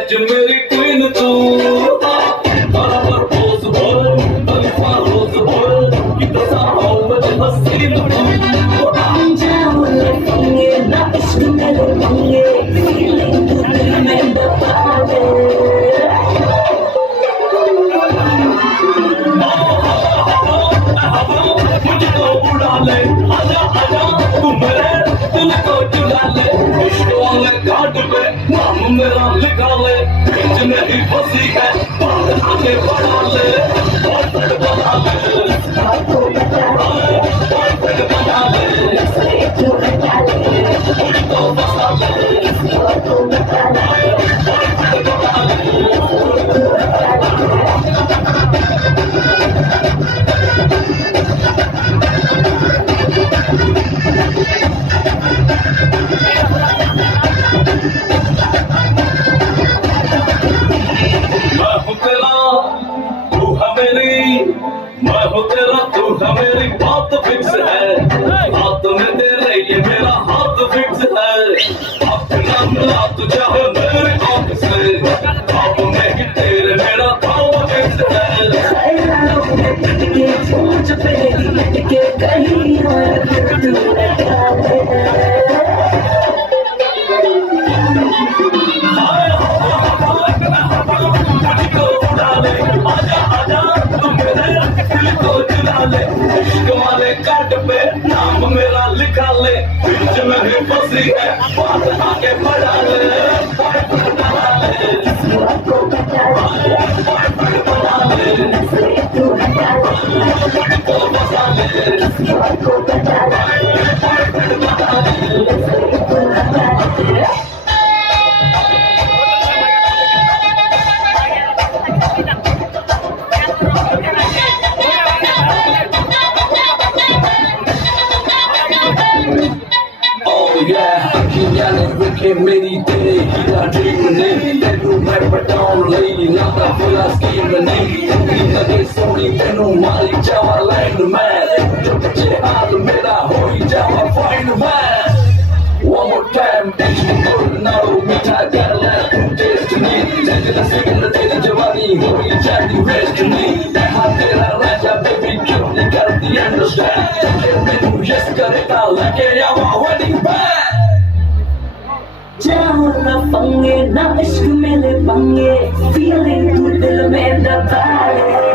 आज मेरी क्वीन तू बराबर पोज बोल अल्फा रोज बोल कितना सा हो मुझे हसीन तू जाओ लगे ना इश्क में लगे फीलिंग दिल में दबा दे मुझको उड़ा ले आजा आजा तू मेरे दिल को चुरा ले इश्क वाले घाट पे नाम मेरा लिखा ले बीच में ही फंसी है बात आगे बढ़ा ले बॉयफ्रेंड बना ले बॉयफ्रेंड बना ले मुझको फंसा ले बॉयफ्रेंड बना ले मैं हूँ तेरा तू है मेरी मैं हूँ तेरा तू है मेरी बात फिक्स है हाथ में तेरे ये मेरा हाथ फिक्स है अपना मिला तुझे हो मेरी आँख से आप में ही तेरे मेरा भाव फिक्स है ख्यालों में टटके सोच पे लटके कहीं और तू लगा दे मुझको उड़ा ले आजा आजा तू मेरे दिल को चुरा ले इश्क वाले काट पे नाम मेरा लिखा ले बीच में ही फंसी है बात आगे बढ़ा ले बॉयफ्रेंड बना ले को बता बॉयफ्रेंड बना ले तू हटा मुझको फंसा ले को बता बॉयफ्रेंड बना ले तू हटा Oh yeah, अखियाँ ने रखे मेरी तेरे हीरा ड्रीम ने तेनू मैं पटाउन लई ना ता फुला स्कीम नहीं तेरी लगे सोनी तेनू मारी जावा लैंड मैन जो बचे हाल मेरा होई जावा fine man One more time, bitch, you don't know me, I got a lot of destiny. Take the second, take the Giovanni, who you try to rest me. That hot that I like, ya baby, you got the understand. Take me, yes, got it out like it, I'm a wedding band. जाओ ना पंगे ना इश्क में ले पंगे फीलिंग तू दिल में दबा ले